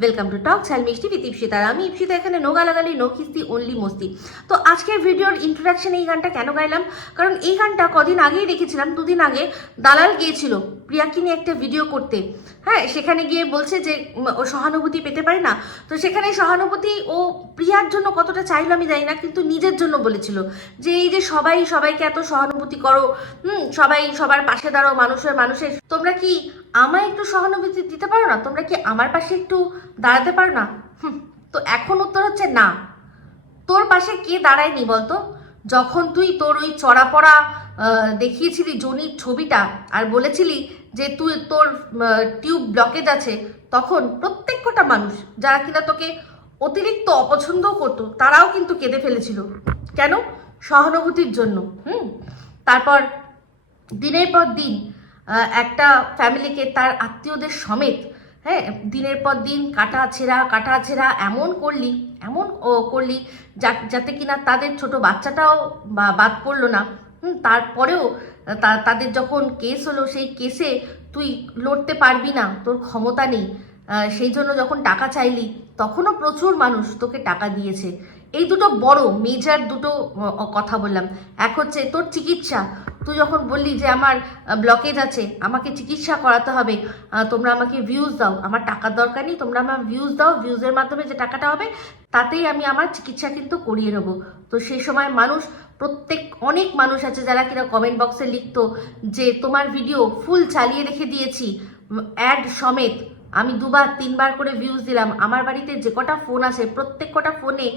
Welcome to talk ছাল মিষ্টি বিত ইপসিতা আমি ইপসিতা এখানে নো গালাগালি নো খিস্তি অনলি মস্তি তো আজকের ভিডিওর ইন্ট্রোডাকশন এই গানটা কেন গাইলাম? কারণ এই গানটা কদিন আগেই দেখেছিলাম, দুদিন আগে দালাল গিয়েছিল প্রিয়াকে নিয়ে একটা ভিডিও করতে। হ্যাঁ সেখানে গিয়ে বলছে যে ও সহানুভূতি পেতে পারে না। তো সেখানে সহানুভূতি ও প্রিয়ার জন্য কতটা চাইলো আমি জানি না, কিন্তু নিজের জন্য বলেছিল যে, এই যে সবাই, সবাইকে এত সহানুভূতি করো। হুম, সবাই সবার পাশে দাঁড়াও, মানুষের মানুষের। তোমরা কি আমায় একটু সহানুভূতি দিতে পারো না? তোমরা কি আমার পাশে একটু দাঁড়াতে পারো না? হুম, তো এখন উত্তর হচ্ছে না। তোর পাশে কে দাঁড়ায়নি বলতো? যখন তুই তোর ওই চড়া পড়া দেখিয়েছিলি জনির ছবিটা আর বলেছিলি যে তুই তোর টিউব ব্লকেজ আছে তখন প্রত্যেক কটা মানুষ যারা কিনা তোকে অতিরিক্ত অপছন্দও করতো তারাও কিন্তু কেঁদে ফেলেছিল। কেন? সহানুভূতির জন্য। হুম তারপর দিনের পর দিন একটা ফ্যামিলিকে তার আত্মীয়দের সমেত হ্যাঁ দিনের পর দিন কাটা ছেঁড়া কাটা ছেঁড়া, এমন করলি, এমন, ও, করলি, যা- যাতে কিনা তাদের ছোট বাচ্চাটাও বা- বাদ পড়ল না। তারপরেও তাদের যখন কেস হলো, সেই কেসে তুই লড়তে পারবি না, তোর ক্ষমতা নেই। সেই জন্য যখন টাকা চাইলি, তখনও প্রচুর মানুষ তোকে টাকা দিয়েছে। এই দুটো বড়, মেজার দুটো কথা বললাম। এক হচ্ছে, তোর চিকিৎসা? তুই যখন বললি যে আমার ব্লকেজ আছে, আমাকে চিকিৎসা করাতে হবে তোমরা আমাকে ভিউজ দাও। আমার টাকার দরকার নেই, তোমরা আমার ভিউজ দাও ভিউজের মাধ্যমে যে টাকাটা হবে, তাতেই আমি আমার চিকিৎসা কিন্তু করিয়ে নেব। তো সেই সময় মানুষ, প্রত্যেক, অনেক মানুষ আছে যারা কিনা কমেন্ট বক্সে লিখতো যে, তোমার ভিডিও ফুল চালিয়ে রেখে দিয়েছি অ্যাড সমেত। আমি দুবার, তিনবার করে ভিউজ দিলাম। আমার বাড়িতে যে কটা ফোন আছে প্রত্যেক কটা ফোনে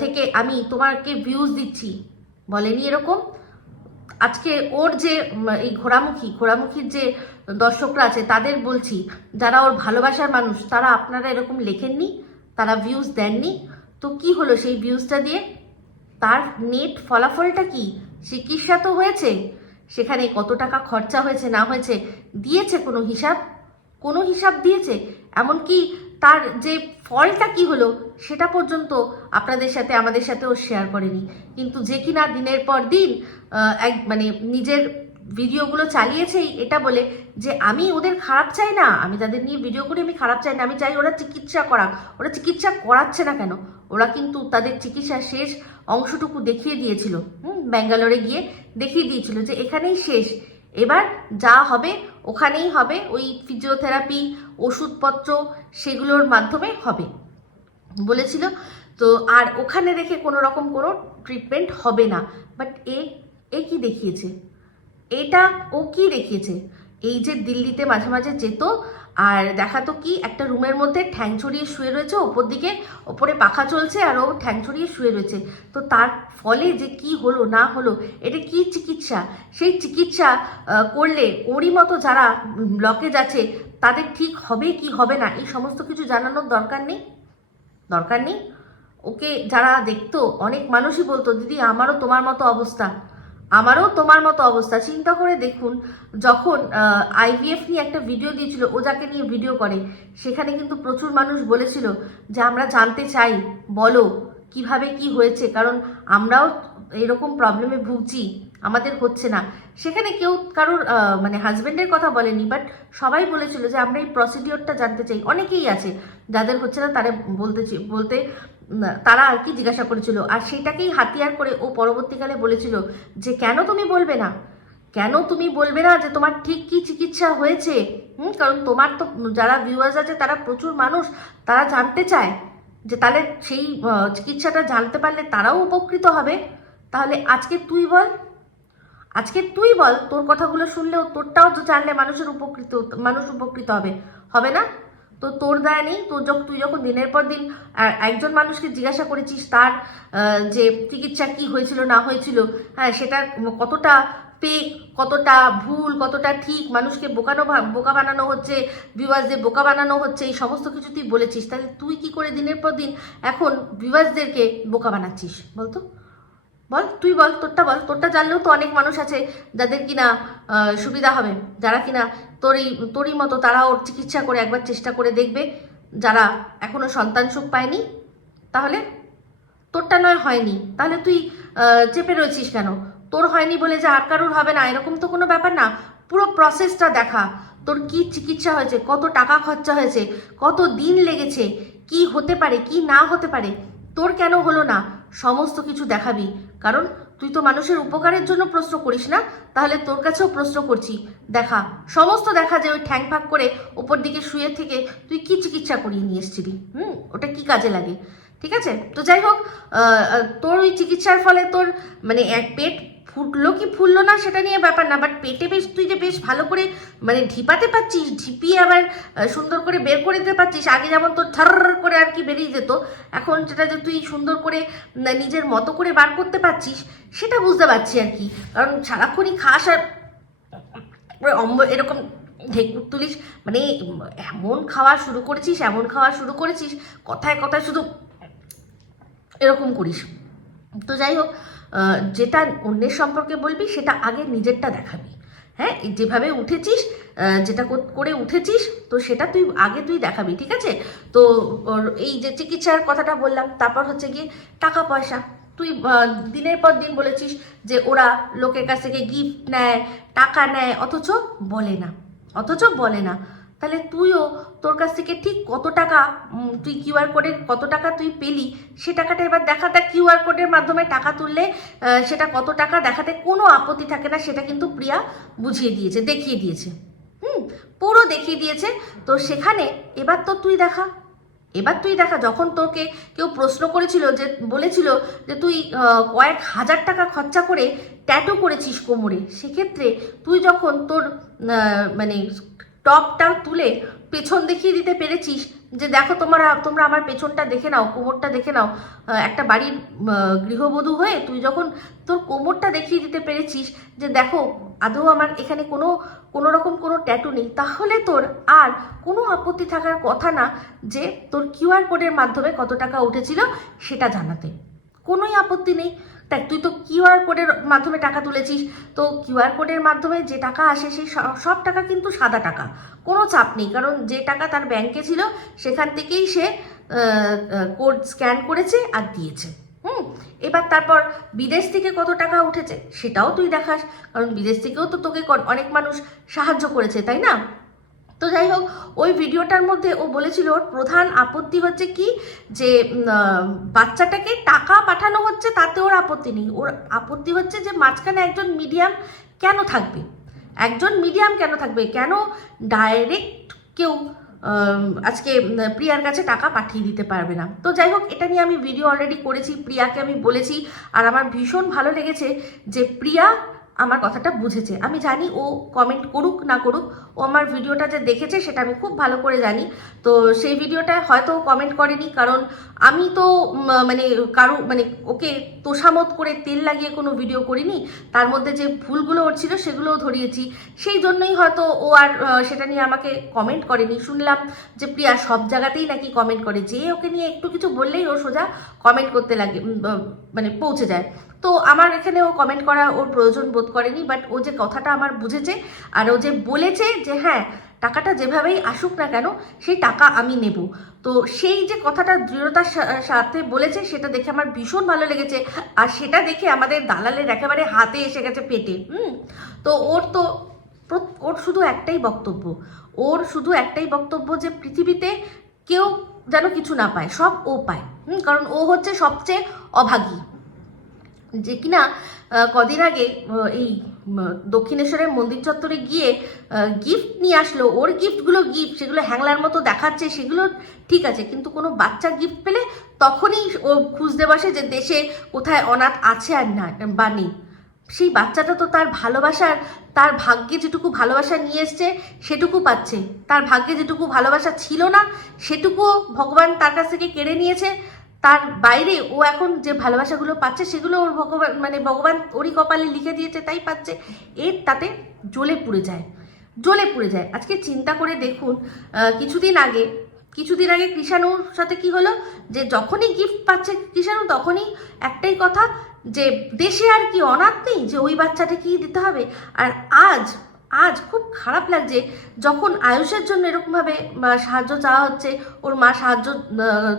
থেকে আমি তোমাকে ভিউজ দিচ্ছি। বলেনি এরকম? আজকে ওর যে এই ঘোড়ামুখী, ঘোড়ামুখীর যে দর্শকরা আছে, তাদের বলছি, যারা ওর ভালোবাসার মানুষ, তারা আপনারা এরকম লেখেননি? তারা ভিউজ দেননি? তো কি হলো সেই ভিউজটা দিয়ে? তার নেট ফলাফলটা কি? চিকিৎসা তো হয়েছে? সেখানে কত টাকা খরচা হয়েছে, না হয়েছে, দিয়েছে কোনো হিসাব? কোনো হিসাব দিয়েছে? এমনকি তার যে ফলটা কি হলো, সেটা পর্যন্ত আপনাদের সাথে, আমাদের সাথেও শেয়ার করেনি। কিন্তু যে কিনা দিনের পর দিন এক মানে নিজের ভিডিওগুলো চালিয়েছেই এটা বলে যে আমি ওদের খারাপ চাই না, আমি তাদের নিয়ে ভিডিও করে, আমি খারাপ চাই না, আমি চাই ওরা চিকিৎসা করাক। ওরা চিকিৎসা করাচ্ছে না কেন? ওরা কিন্তু তাদের চিকিৎসা শেষ অংশটুকু দেখিয়ে দিয়েছিল। হুম, ব্যাঙ্গালোরে গিয়ে দেখিয়ে দিয়েছিল যে এখানেই শেষ। এবার যা হবে, ওখানেই হবে, ওই ফিজিওথেরাপি ওষুধপত্র সেগুলোর মাধ্যমে হবে। বলেছিল, তো আর ওখানে রেখে কোনো রকম কোনো ট্রিটমেন্ট হবে না। বাট এ এ কি দেখিয়েছে? এটা ও কি দেখিয়েছে? এই যে দিল্লিতে মাঝে মাঝে যেত, আর দেখাতো কি একটা রুমের মধ্যে ঠ্যাং ছড়িয়ে শুয়ে রয়েছে, ওপর দিকে ওপরে পাখা চলছে আর ও ঠ্যাং ছড়িয়ে শুয়ে রয়েছে। তো তার ফলে যে কি হলো, না হলো, এটা কি চিকিৎসা? সেই চিকিৎসা করলে ওরই মতো যারা ব্লকেজ আছে তাদের ঠিক হবে কি হবে না, এই সমস্ত কিছু জানানোর দরকার নেই? দরকার নেই? ওকে যারা দেখতো, অনেক মানুষই বলতো, দিদি, আমারও তোমার মতো অবস্থা। আমারও তোমার মতো অবস্থা। চিন্তা করে দেখুন, যখন আইভিএফ নিয়ে একটা ভিডিও দিয়েছিল, ও যাকে নিয়ে ভিডিও করে, সেখানে কিন্তু প্রচুর মানুষ বলেছিল যে, আমরা জানতে চাই, বলো, কীভাবে কি হয়েছে? কারণ আমরাও এরকম প্রবলেমে ভুগছি, আমাদের হচ্ছে না। সেখানে কেউ কারোর মানে হাজবেন্ডের কথা বলেনি বাট সবাই বলেছিল যে, আমরা এই প্রসিডিওরটা জানতে চাই। অনেকেই আছে, যাদের হচ্ছে না, তারা বলতে বলতে তারা আর কি জিজ্ঞাসা করেছিল। আর সেটাকেই হাতিয়ার করে ও পরবর্তীকালে বলেছিল যে, কেন তুমি বলবে না? কেন তুমি বলবে না যে তোমার ঠিক কি চিকিৎসা হয়েছে? হুম, কারণ তোমার তো, যারা ভিউয়ার্স আছে, তারা প্রচুর মানুষ। তারা জানতে চায় যে তাহলে সেই চিকিৎসাটা জানতে পারলে তারাও উপকৃত হবে। তাহলে আজকে তুই বল। আজকে তুই বল, তোর কথাগুলো শুনলেও তোরটাও তো জানলে মানুষের উপকৃত, মানুষ উপকৃত হবে। হবে না? তো তোর দায় নেই তোর যখন তুই যখন দিনের পর দিন একজন মানুষকে জিজ্ঞাসা করেছিস তার যে চিকিৎসা কি হয়েছিল, না হয়েছিল হ্যাঁ সেটা কতটা পেক কতটা ভুল, কতটা ঠিক, মানুষকে বোকানো বোকা বানানো হচ্ছে ভিউয়ার্সদের বোকা বানানো হচ্ছে, এই সমস্ত কিছু তুই বলেছিস, তাহলে তুই কি করে দিনের পর দিন এখন ভিউয়ার্সদেরকে বোকা বানাচ্ছিস বলতো বল, তুই বল, তোরটা বল, তোরটা জানলেও তো অনেক মানুষ আছে, যাদের কিনা সুবিধা হবে, যারা কিনা তোরই তোরই মতো তারা ওর চিকিৎসা করে একবার চেষ্টা করে দেখবে, যারা এখনও সন্তান সুখ পায়নি, তাহলে তোরটা নয় হয়নি। তাহলে তুই চেপে রয়েছিস কেন? তোর হয়নি বলে যে আর কারোর হবে না, এরকম তো কোনো ব্যাপার না। পুরো প্রসেসটা দেখা, তোর কি চিকিৎসা হয়েছে, কত টাকা খরচা হয়েছে, কত দিন লেগেছে, কি হতে পারে, কি না হতে পারে, তোর কেন হলো না, সমস্ত কিছু দেখাবি। কারণ তুই তো মানুষের উপকারের জন্য প্রশ্ন করিস না, তাহলে তোর কাছেও প্রশ্ন করছি। দেখা, সমস্ত দেখা যে ওই ঠ্যাং ফাঁক করে ওপর দিকে শুয়ে থেকে তুই কি চিকিৎসা করিয়ে নিয়ে এসছিলি? হুম, ওটা কি কাজে লাগে? ঠিক আছে? তো যাই হোক তোর ওই চিকিৎসার ফলে তোর মানে এক পেট ফুটলো কি ফুললো না সেটা নিয়ে ব্যাপার না বাট পেটে বেশ, তুই যে বেশ ভালো করে মানে ঢিপাতে পারছিস, ঢিপিয়ে আবার সুন্দর করে বের করে দিতে পারছিস, আগে যেমন তোর থার করে আর কি বেরিয়ে যেত, এখন সেটা যে তুই সুন্দর করে নিজের মতো করে বার করতে পারছিস, সেটা বুঝতে পারছি আর কি, কারণ সারাক্ষণই খাস আর অম্ব, এরকম ঢেকুর তুলিস মানে এমন খাওয়া শুরু করেছিস, এমন খাওয়া শুরু করেছিস, কথায় কথায় শুধু এরকম করিস। তো যাই হোক যেটা অন্যের সম্পর্কে বলবি, সেটা আগে নিজেরটা দেখাবি। হ্যাঁ যেভাবে উঠেছিস যেটা কর- উঠেছিস, তো সেটা তুই আগে তুই দেখাবি, ঠিক আছে? তো এই যে চিকিৎসার কথাটা বললাম, তারপর হচ্ছে গিয়ে টাকা পয়সা। তুই দিনের পর দিন বলেছিস যে ওরা লোকের কাছ থেকে গিফট নেয়, টাকা নেয়, অথচ বলে না। অথচ বলে না। তাহলে তুইও তোর কাছ থেকে ঠিক কত টাকা তুই কিউআর কোডে কত টাকা তুই পেলি, সে টাকাটা এবার দেখাতে কিউআর কোডের মাধ্যমে টাকা তুললে সেটা কত টাকা দেখাতে কোনো আপত্তি থাকে না, সেটা কিন্তু প্রিয়া বুঝিয়ে দিয়েছে, দেখিয়ে দিয়েছে। হুম, পুরো দেখিয়ে দিয়েছে। তো সেখানে এবার তো তুই দেখা, এবার তুই দেখা, যখন তোকে কেউ প্রশ্ন করেছিল যে, বলেছিল যে তুই কয়েক হাজার টাকা খরচা করে ট্যাটু করেছিস কোমরে, সেক্ষেত্রে তুই যখন তোর মানে টপটা তুলে পেছন দেখিয়ে দিতে পেরেছিস যে দেখো তোমরা তোমরা আমার পেছনটা দেখে নাও, কোমরটা দেখে নাও। একটা বাড়ির গৃহবধূ হয়ে তুই যখন তোর কোমরটা দেখিয়ে দিতে পেরেছিস যে দেখো, আদৌ আমার এখানে কোনো কোনো রকম কোনো ট্যাটু নেই, তাহলে তোর আর কোনো আপত্তি থাকার কথা না যে তোর কিউআর কোডের মাধ্যমে কত টাকা উঠেছিল সেটা জানাতে। কোনোই আপত্তি নেই। দেখ, তুই তো কিউআর কোডের মাধ্যমে টাকা তুলেছিস। তো কিউআর কোডের মাধ্যমে যে টাকা আসে সেই সব টাকা কিন্তু সাদা টাকা। কোনো চাপ নেই, কারণ যে টাকা তার ব্যাংকে ছিল, সেখান থেকেই সে কোড স্ক্যান করেছে আর দিয়েছে। হুম? এবার তারপর বিদেশ থেকে কত টাকা উঠেছে, সেটাও তুই দেখাস। কারণ বিদেশ থেকেও তো তোকে অনেক মানুষ সাহায্য করেছে, তাই না? তো যাই হোক, ওই ভিডিওটার মধ্যে ও বলেছিল, ওর প্রধান আপত্তি হচ্ছে কি? যে বাচ্চাটাকে টাকা পাঠানো হচ্ছে, তাতে ওর আপত্তি নেই। ওর আপত্তি হচ্ছে যে, মাঝখানে একজন মিডিয়াম কেন থাকবে? একজন মিডিয়াম কেন থাকবে? কেন ডাইরেক্ট কেউ আজকে প্রিয়ার কাছে টাকা পাঠিয়ে দিতে পারবে না? তো যাই হোক, এটা নিয়ে আমি ভিডিও অলরেডি করেছি, প্রিয়াকে আমি বলেছি। আর আমার ভীষণ ভালো লেগেছে যে, প্রিয়া আমার কথাটা বুঝেছে। আমি জানি ও কমেন্ট করুক না করুক, ও আমার ভিডিওটা যে দেখেছে সেটা আমি খুব ভালো করে জানি। তো সেই ভিডিওটায় হয়তো কমেন্ট করেনি, কারণ আমি তো মানে কারও মানে ওকে তোষামত করে তেল লাগিয়ে কোনো ভিডিও করিনি। তার মধ্যে যে ভুলগুলো ওর ছিল সেগুলোও ধরিয়েছি। সেই জন্যই হয়তো ও আর সেটা নিয়ে আমাকে কমেন্ট করেনি। শুনলাম যে প্রিয়া সব জায়গাতেই নাকি কমেন্ট করে। যে ওকে নিয়ে একটু কিছু বললেই ও সোজা কমেন্ট করতে লাগে মানে পৌঁছে যায়। তো আমার এখানে ও কমেন্ট করা ওর প্রয়োজন বোধ করেনি বাট ও যে কথাটা আমার বুঝেছে আর ও যে বলেছে যে হ্যাঁ টাকাটা যেভাবেই আসুক না কেন, সেই টাকা আমি নেব। তো সেই যে কথাটা দৃঢ়তার সাথে বলেছে, সেটা দেখে আমার ভীষণ ভালো লেগেছে আর সেটা দেখে আমাদের দালালের একেবারে হাতে এসে গেছে পেটে, হুম? তো ওর তো ওর শুধু একটাই বক্তব্য। ওর শুধু একটাই বক্তব্য যে পৃথিবীতে কেউ যেন কিছু না পায়, সব ও পায়, হুম? কারণ ও হচ্ছে সবচেয়ে অভাগী। যে কিনা কদিন আগে এই দক্ষিণেশ্বরের মন্দির চত্বরে গিয়ে গিফট নিয়ে আসলো। ওর গিফটগুলো গিফট সেগুলো হ্যাংলার মতো দেখাচ্ছে, সেগুলো ঠিক আছে। কিন্তু কোনো বাচ্চা গিফট পেলে তখনই ও খুঁজতে বসে যে দেশে কোথায় অনাথ আছে আর না, বা নেই। সেই বাচ্চাটা তো তার ভালোবাসার, তার ভাগ্যে যেটুকু ভালোবাসা নিয়ে এসছে, সেটুকু পাচ্ছে। তার ভাগ্যে যেটুকু ভালোবাসা ছিল না, সেটুকুও ভগবান তার কাছ থেকে কেড়ে নিয়েছে। তার বাইরে ও এখন যে ভালোবাসাগুলো পাচ্ছে সেগুলো ওর ভগবান মানে ভগবান ওরই কপালে লিখে দিয়েছে, তাই পাচ্ছে। এর তাতে জ্বলে পুড়ে যায়, জ্বলে পুড়ে যায়। আজকে চিন্তা করে দেখুন কিছুদিন আগে কিছুদিন আগে কৃষাণুর সাথে কি হলো? যে যখনই গিফট পাচ্ছে কৃষাণু, তখনই একটাই কথা যে, দেশে আর কি অনাথ নেই? যে ওই বাচ্চাটাকেই দিতে হবে? আর আজ আজ খুব খারাপ লাগছে যখন আয়ুষের জন্য এরকমভাবে সাহায্য চাওয়া হচ্ছে, ওর মা সাহায্য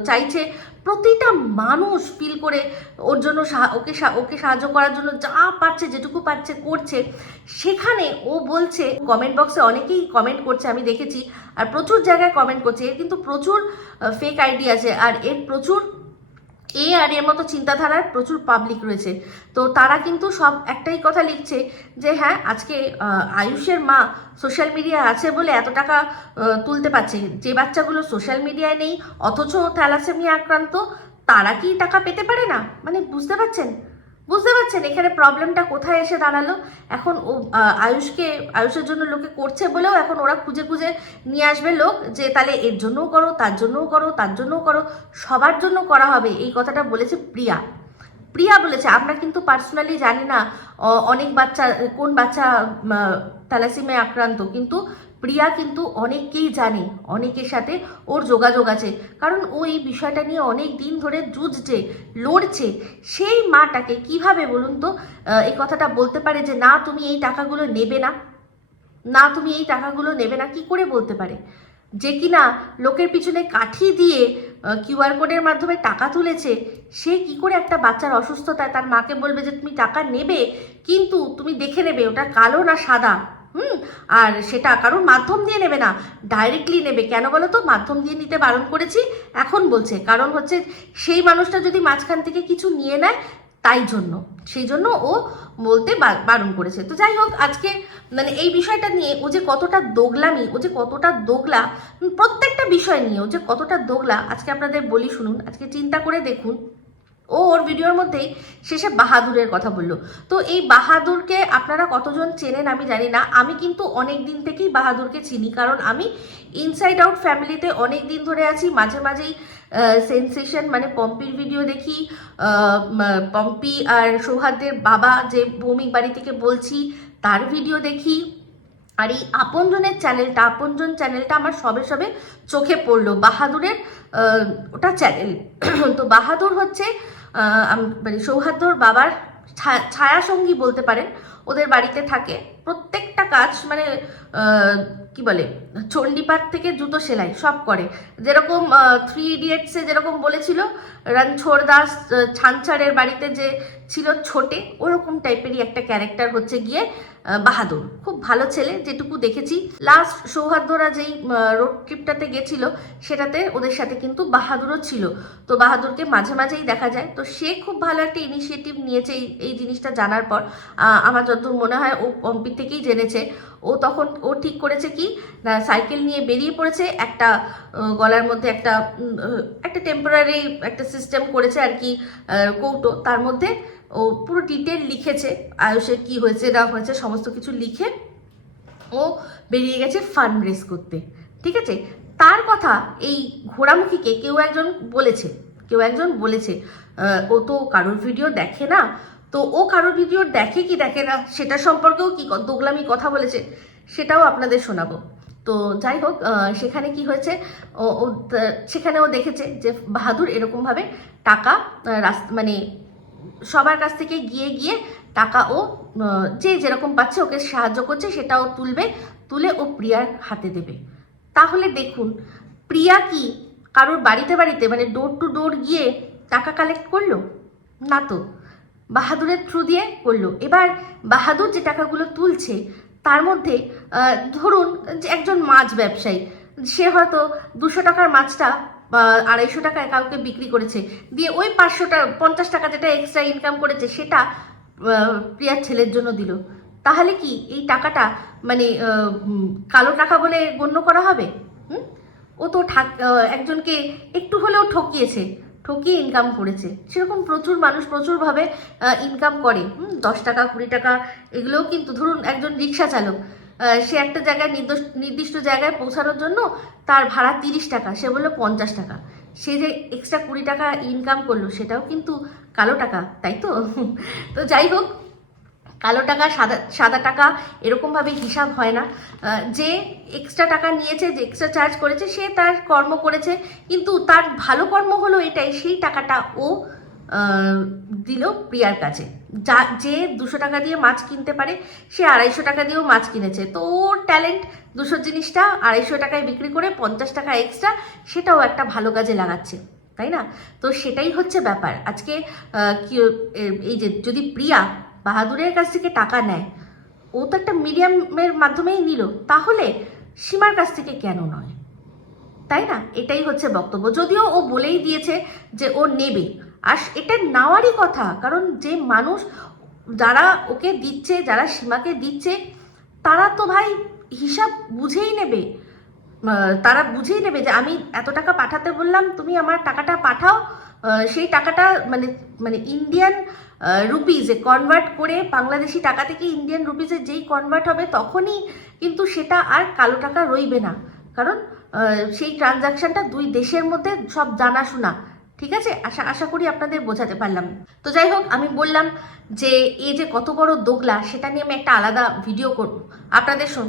চাইছে, প্রতিটা মানুষ ফিল করে ওর জন্য ওকে ওকে সাহায্য করার জন্য যা পারছে, যেটুকু পারছে, করছে। সেখানে ও বলছে কমেন্ট বক্সে অনেকেই কমেন্ট করছে, আমি দেখেছি, আর প্রচুর জায়গায় কমেন্ট করছে। এর কিন্তু প্রচুর ফেক আইডি আছে, আর এর প্রচুর এ আর এর মতো চিন্তাধারার প্রচুর পাবলিক রয়েছে। তো তারা কিন্তু সব একটাই কথা লিখছে যে হ্যাঁ আজকে আয়ুষের মা সোশ্যাল মিডিয়া আছে বলে এত টাকা তুলতে পারছে। যে বাচ্চাগুলো সোশ্যাল মিডিয়ায় নেই, অথচ থ্যালাসেমিয়া আক্রান্ত, তারা কি টাকা পেতে পারে না? মানে বুঝতে পারছেন? বুঝতে পারছেন? এখানে প্রবলেমটা কোথায় এসে দাঁড়াল? এখন ও আয়ুষকে, আয়ুষের জন্য লোকে করছে বলেও এখন ওরা খুঁজে খুঁজে নিয়ে আসবে লোক যে, তাহলে এর জন্যও করো, তার জন্যও করো, তার জন্যও করো, সবার জন্য করা হবে। এই কথাটা বলেছে প্রিয়া। প্রিয়া বলেছে, আমরা কিন্তু পার্সোনালি জানি না অনেক বাচ্চা, কোন বাচ্চা থ্যালাসিমে আক্রান্ত। কিন্তু প্রিয়া কিন্তু অনেককেই জানে, অনেকের সাথে ওর যোগাযোগ আছে। কারণ ও এই বিষয়টা নিয়ে অনেক দিন ধরে জুঝছে লড়ছে। সেই মাটাকে কীভাবে বলুন তো এই কথাটা বলতে পারে যে, না, তুমি এই টাকাগুলো নেবে না। না, তুমি এই টাকাগুলো নেবে না। কি করে বলতে পারে? যে কিনা লোকের পিছনে কাঠি দিয়ে কিউআর কোডের মাধ্যমে টাকা তুলেছে, সে কি করে একটা বাচ্চার অসুস্থতায় তার মাকে বলবে যে, তুমি টাকা নেবে, কিন্তু তুমি দেখে নেবে, ওটা কালো না সাদা? হুম, আর সেটা কারোর মাধ্যম দিয়ে নেবে না ডাইরেক্টলি নেবে। কেন বলো তো? মাধ্যম দিয়ে নিতে বারণ করেছি, এখন বলছে। কারণ হচ্ছে সেই মানুষটা যদি মাঝখান থেকে কিছু নিয়ে নেয়, তাই জন্য। সেই জন্য ও বলতে বারণ করেছে। তো যাই হোক, আজকে মানে এই বিষয়টা নিয়ে ও যে কতটা দোগলামি, ও যে কতটা দোগলা, প্রত্যেকটা বিষয় নিয়ে ও যে কতটা দোগলা, আজকে আপনাদের বলি শুনুন, আজকে চিন্তা করে দেখুন ও ওর ভিডিওর মধ্যেই শেষে বাহাদুরের কথা বলল। তো এই বাহাদুরকে আপনারা কতজন চেনেন আমি জানি না। আমি কিন্তু অনেক দিন থেকেই বাহাদুরকে চিনি, কারণ আমি ইনসাইড আউট ফ্যামিলিতে অনেক দিন ধরে আছি। মাঝে মাঝেই সেন্সেশন মানে পম্পির ভিডিও দেখি পম্পি আর সৌহার্দের বাবা যে ভৌমিক বাড়ি থেকে বলছি, তার ভিডিও দেখি। আর এই আপনজনের চ্যানেলটা আপনজন চ্যানেলটা আমার সবে সবে চোখে পড়ল। বাহাদুরের ওটা চ্যানেল তো বাহাদুর হচ্ছে মানে সৌহার্দর বাবার ছায়া সঙ্গী বলতে পারেন, ওদের বাড়িতে থাকে। প্রত্যেকটা কাজ মানে কি বলে, চণ্ডীপাঠ থেকে জুতো সেলাই সব করে। যেরকম থ্রি ইডিয়েটসে যেরকম বলেছিল রানছোর দাস ছানছাড়ের বাড়িতে যে ছিল ছোটে, ওরকম টাইপেরই একটা ক্যারেক্টার হচ্ছে গিয়ে বাহাদুর। খুব ভালো ছেলে, যেটুকু দেখেছি। লাস্ট সৌহার্দরা যেই রোড ট্রিপটাতে গেছিল, সেটাতে ওদের সাথে কিন্তু বাহাদুরও ছিল। তো বাহাদুরকে মাঝে মাঝেই দেখা যায়। তো সে খুব ভালো একটা ইনিশিয়েটিভ নিয়েছে এই এই জিনিসটা জানার পর। আমার যতদূর মনে হয়, ও পম্পি থেকেই জেনেছে। ও তখন, ও ঠিক করেছে কি, না সাইকেল নিয়ে বেরিয়ে পড়েছে, একটা গলার মধ্যে একটা একটা টেম্পোরারি একটা সিস্টেম করেছে আর কি কৌটো। তার মধ্যে ও পুরো ডিটেল লিখেছে, আয়ুষের কি হয়েছে, না হয়েছে, সমস্ত কিছু লিখে ও বেরিয়ে গেছে ফান্ড রেস করতে, ঠিক আছে? তার কথা এই ঘোড়ামুখীকে কেউ একজন বলেছে, কেউ একজন বলেছে ও তো কারোর ভিডিও দেখে না, তো ও কারোর ভিডিও দেখে কি দেখে না সেটা সম্পর্কেও কি দোগলামি কথা বলেছে, সেটাও আপনাদের শোনাবো। তো যাই হোক সেখানে কি হয়েছে, ও সেখানে ও দেখেছে যে বাহাদুর এরকমভাবে টাকা রাস্তা মানে সবার কাছ থেকে গিয়ে গিয়ে টাকা ও যে যেরকম পাচ্ছে ওকে সাহায্য করছে সেটা ও তুলবে, তুলে ও প্রিয়ার হাতে দেবে। তাহলে দেখুন, প্রিয়া কি কারোর বাড়িতে বাড়িতে মানে ডোর টু ডোর গিয়ে টাকা কালেক্ট করল? না তো। বাহাদুরের থ্রু দিয়ে করল। এবার বাহাদুর যে টাকাগুলো তুলছে, তার মধ্যে ধরুন যে একজন মাছ ব্যবসায়ী, সে হয়তো দুশো টাকার মাছটা আড়াইশো টাকায় কাউকে বিক্রি করেছে। দিয়ে ওই পাঁচশো টাকা পঞ্চাশ টাকা যেটা এক্সট্রা ইনকাম করেছে সেটা প্রিয়ার ছেলের জন্য দিল। তাহলে কি এই টাকাটা মানে কালো টাকা বলে গণ্য করা হবে? হুম? ও তো ঠাক- একজনকে একটু হলেও ঠকিয়েছে ঠকিয়ে ইনকাম করেছে। সেরকম প্রচুর মানুষ প্রচুরভাবে ইনকাম করে। হুম, দশ টাকা কুড়ি টাকা এগুলোও কিন্তু ধরুন একজন রিক্সা চালক। সে একটা জায়গায় নির্দিষ্ট জায়গায় পৌঁছানোর জন্য তার ভাড়া তিরিশ টাকা, সে বলল পঞ্চাশ টাকা। সে যে এক্সট্রা কুড়ি টাকা ইনকাম করল, সেটাও কিন্তু কালো টাকা, তাই তো? তো যাই হোক, কালো টাকা, সাদা সাদা টাকা এরকমভাবে হিসাব হয় না। যে এক্সট্রা টাকা নিয়েছে, যে এক্সট্রা চার্জ করেছে, সে তার কর্ম করেছে, কিন্তু তার ভালো কর্ম হলো এটাই, সেই টাকাটা ও দিল প্রিয়ার কাছে। যা, যে দুশো টাকা দিয়ে মাছ কিনতে পারে, সে আড়াইশো টাকা দিয়েও মাছ কিনেছে। তো ওর ট্যালেন্ট দুশো জিনিসটা আড়াইশো টাকায় বিক্রি করে পঞ্চাশ টাকা এক্সট্রা সেটাও একটা ভালো কাজে লাগাচ্ছে, তাই না? তো সেটাই হচ্ছে ব্যাপার। আজকে কি এই যে যদি প্রিয়া বাহাদুরের কাছ থেকে টাকা নেয়, ও তো একটা মিডিয়ামের মাধ্যমেই নিল, তাহলে সীমার কাছ থেকে কেন নয়? তাই না? এটাই হচ্ছে বক্তব্য। যদিও ও বলেই দিয়েছে যে ও নেবে। আর এটা নেওয়ারই কথা, কারণ যে মানুষ যারা ওকে দিচ্ছে, যারা সীমাকে দিচ্ছে, তারা তো ভাই হিসাব বুঝেই নেবে। তারা বুঝেই নেবে যে আমি এত টাকা পাঠাতে বললাম, তুমি আমার টাকাটা পাঠাও। সেই টাকাটা মানে মানে ইন্ডিয়ান রুপিজে কনভার্ট করে বাংলাদেশি টাকা থেকে ইন্ডিয়ান রুপিজে যেই কনভার্ট হবে তখনই কিন্তু সেটা আর কালো টাকা রইবে না। কারণ সেই ট্রানজাকশনটা দুই দেশের মধ্যে সব জানাশোনা। ঠিক আছে? আশা আশা করি আপনাদের বোঝাতে পারলাম। তো যাই হোক, আমি বললাম যে, এই যে কত বড় দোগলা, সেটা নিয়ে আমি একটা আলাদা ভিডিও করব, আপনাদের শুন,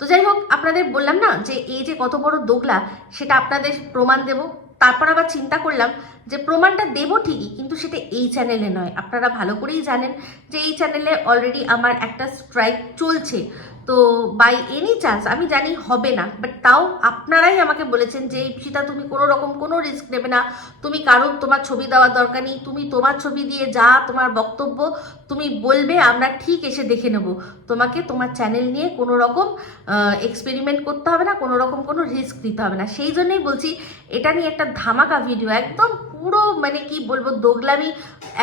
তো যাই হোক, আপনাদের বললাম না যে, এই যে কত বড় দোগলা, সেটা আপনাদের প্রমাণ দেব। তারপর আবার চিন্তা করলাম যে প্রমাণটা দেবো ঠিকই, কিন্তু সেটা এই চ্যানেলে নয়। আপনারা ভালো করেই জানেন যে এই চ্যানেলে অলরেডি আমার একটা স্ট্রাইক চলছে। তো বাই এনি চান্স আমি জানি হবে না বাট তাও আপনারাই আমাকে বলেছেন যে সীতা তুমি কোনো রকম কোনো রিস্ক নেবে না। তুমি কারোর তোমার ছবি দেওয়ার দরকার নেই। তুমি তোমার ছবি দিয়ে যা তোমার বক্তব্য তুমি বলবে, আমরা ঠিক এসে দেখে নেব। তোমাকে তোমার চ্যানেল নিয়ে কোনো রকম এক্সপেরিমেন্ট করতে হবে না, কোনো রকম কোনো রিস্ক দিতে হবে না। সেই জন্যই বলছি, এটা নিয়ে একটা ধামাকা ভিডিও একদম পুরো মানে কি বলব, দোগলামি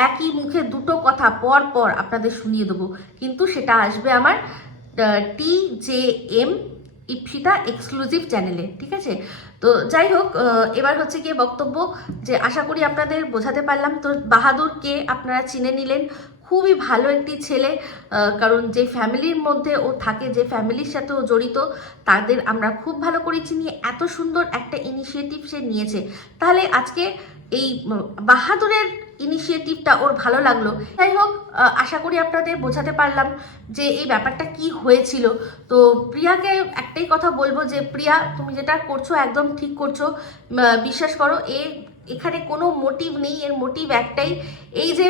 একই মুখে দুটো কথা পর পর আপনাদের শুনিয়ে দেবো। কিন্তু সেটা আসবে আমার T J M Ipsita exclusive চ্যানেলে, ঠিক আছে? তো যাই হোক এবার হচ্ছে গিয়ে বক্তব্য যে আশা করি আপনাদের বোঝাতে পারলাম। তো বাহাদুরকে আপনারা চিনে নিলেন। খুবই ভালো একটি ছেলে কারণ যে ফ্যামিলির মধ্যে ও থাকে, যে ফ্যামিলির সাথে ও জড়িত, তাদের আমরা খুব ভালো করে চিনি। এত সুন্দর একটা ইনিশিয়েটিভ সে নিয়েছে। তাহলে আজকে এই বাহাদুরের ইনিশিয়েটিভটা ওর ভালো লাগল। যাই হোক আশা করি আপনাদের বোঝাতে পারলাম যে এই ব্যাপারটা কি হয়েছিল। তো প্রিয়াকে একটাই কথা বলব যে, প্রিয়া, তুমি যেটা করছ একদম ঠিক করছ। বিশ্বাস করো, এ এখানে কোনো মোটিভ নেই, এর মোটিভ একটাই। এই যে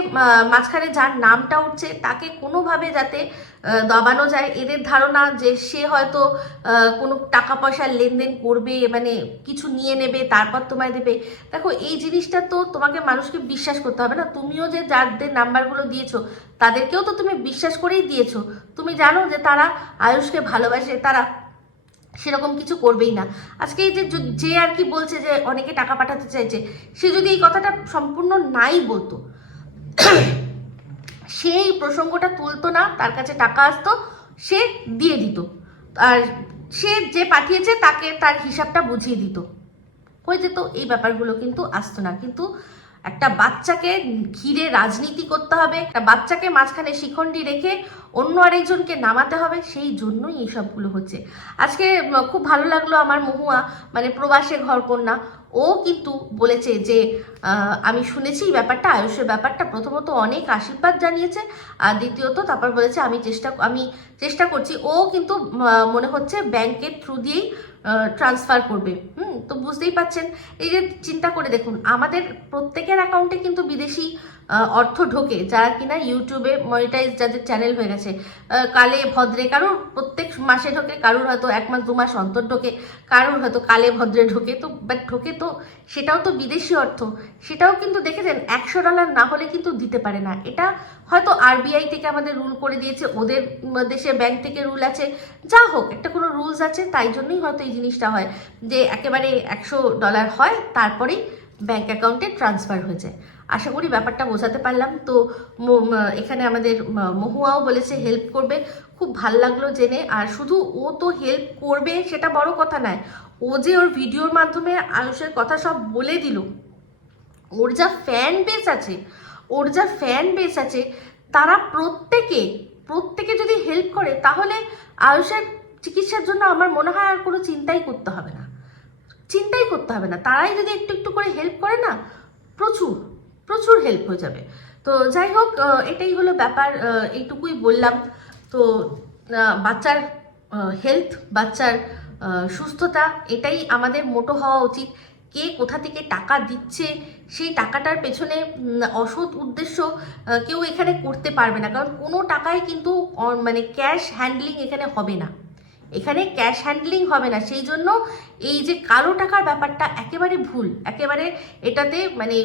মাঝখানে যার নামটা উঠছে, তাকে কোনোভাবে যাতে দবানো যায়, এদের ধারণা যে সে হয়তো কোনো টাকা পয়সার লেনদেন করবে মানে কিছু নিয়ে নেবে, তারপর তোমায় দেবে। দেখো, এই জিনিসটা তো তোমাকে মানুষকে বিশ্বাস করতে হবে না। তুমিও যে যাদের নাম্বারগুলো দিয়েছ, তাদেরকেও তো তুমি বিশ্বাস করেই দিয়েছ। তুমি জানো যে তারা আয়ুষকে ভালোবাসে, তারা সেরকম কিছু করবেই না। আজকে এই যে যে আর কি বলছে যে অনেকে টাকা পাঠাতে চাইছে, সে যদি এই কথাটা সম্পূর্ণ নাই বলতো সেই প্রসঙ্গটা তুলতো না, তার কাছে টাকা আসতো, সে দিয়ে দিত। আর সে যে পাঠিয়েছে তাকে তার হিসাবটা বুঝিয়ে দিত। হয়ে যেত এই ব্যাপারগুলো কিন্তু আসতো না। কিন্তু একটা বাচ্চাকে ঘিরে রাজনীতি করতে হবে, একটা বাচ্চাকে মাঝখানে শিখণ্ডি রেখে অন্য আরেকজনকে নামাতে হবে, সেই জন্যই এইসবগুলো হচ্ছে। আজকে খুব ভালো লাগল আমার মহুয়া মানে প্রবাসে ঘর ঘরকন্যা ও কিন্তু বলেছে যে আমি শুনেছি ব্যাপারটা, আয়ুষের ব্যাপারটা। প্রথমত অনেক আশীর্বাদ জানিয়েছে, আর দ্বিতীয়ত তারপর বলেছে, আমি চেষ্টা আমি চেষ্টা করছি। ও কিন্তু মনে হচ্ছে ব্যাংকের থ্রু দিয়েই ট্রান্সফার করবে। হুম, তো বুঝতেই পাচ্ছেন এই যে চিন্তা করে দেখুন, আমাদের প্রত্যেকের অ্যাকাউন্টে কিন্তু বিদেশি অর্থ ঢোকে যারা কিনা ইউটিউবে মনিটাইজ যাদের চ্যানেল হয়ে গেছে। কালে ভদ্রে কারোর, প্রত্যেক মাসে ঢোকে, কারোর হয়তো এক মাস, দু মাস অন্তর ঢোকে, কারোর হয়তো কালে ভদ্রে ঢোকে, তো বাট ঢোকে তো, সেটাও তো বিদেশি অর্থ। সেটাও কিন্তু দেখেছেন, একশো ডলার না হলে কিন্তু দিতে পারে না। এটা হয়তো আরবিআই থেকে আমাদের রুল করে দিয়েছে, ওদের দেশে ব্যাংক থেকে রুল আছে, যা হোক, একটা কোনো রুলস আছে, তাই জন্যই হয়তো এই জিনিসটা হয়, যে একেবারে একশো ডলার হয়, তারপরেই ব্যাংক অ্যাকাউন্টে ট্রান্সফার হয়ে যায়। আশা করি ব্যাপারটা বোঝাতে পারলাম। তো এখানে আমাদের মহুয়াও বলেছে হেল্প করবে। খুব ভালো লাগল জেনে। আর শুধু ও তো হেল্প করবে সেটা বড় কথা নয়। ও যে ওর ভিডিওর মাধ্যমে আয়ুষের কথা সব বলে দিল। ওর যা ফ্যান বেস আছে, ওর যা ফ্যান বেস আছে, তারা প্রত্যেকে প্রত্যেকে যদি হেল্প করে, তাহলে আয়ুষের চিকিৎসার জন্য আমার মনে হয় আর কোনো চিন্তাই করতে হবে না। চিন্তাই করতে হবে না। তারাই যদি একটু একটু করে হেল্প করে না, প্রচুর। প্রচুর হেল্প হয়ে যাবে। তো যাই হোক এটাই হলো ব্যাপার এইটুকুই বললাম। তো বাচ্চার হেলথ বাচ্চার সুস্থতা, এটাই আমাদের মোটো হওয়া উচিত। কে কোথা থেকে টাকা দিচ্ছে, সেই টাকাটার পেছনে অসৎ উদ্দেশ্য কেউ এখানে করতে পারবে না। কারণ কোনো টাকাই কিন্তু মানে ক্যাশ হ্যান্ডলিং এখানে হবে না। এখানে ক্যাশ হ্যান্ডলিং হবে না। সেই জন্য এই যে কালো টাকার ব্যাপারটা একেবারে ভুল। একেবারে এটাতে মানে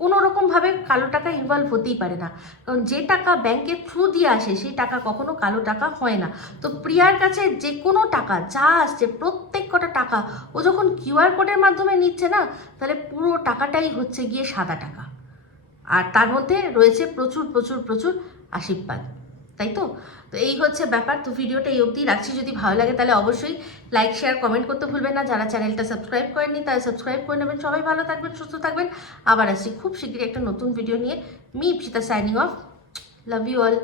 কোনো রকমভাবে কালো টাকা ইনভলভ হতেই পারে না। কারণ যে টাকা ব্যাংকের থ্রু দিয়ে আসে, সেই টাকা কখনো কালো টাকা হয় না। তো প্রিয়ার কাছে যে কোনো টাকা, যা আসছে, প্রত্যেক কটা টাকা, ও যখন কিউআর কোডের মাধ্যমে নিচ্ছে না, তাহলে পুরো টাকাটাই হচ্ছে গিয়ে সাদা টাকা। আর তার মধ্যে রয়েছে প্রচুর প্রচুর প্রচুর আশীর্বাদ। তাই তো তো এই হচ্ছে ব্যাপার, তো ভিডিওটা এই অবধি রাখছি। যদি ভালো লাগে তাহলে অবশ্যই লাইক শেয়ার কমেন্ট করতে ভুলবেন না। যারা চ্যানেলটা সাবস্ক্রাইব করেননি, তারা সাবস্ক্রাইব করে নেবেন। সবাই ভালো থাকবেন, সুস্থ থাকবেন। আবার আসছি খুব শীঘ্রই একটা নতুন ভিডিও নিয়ে। Me Ipsita signing off love you all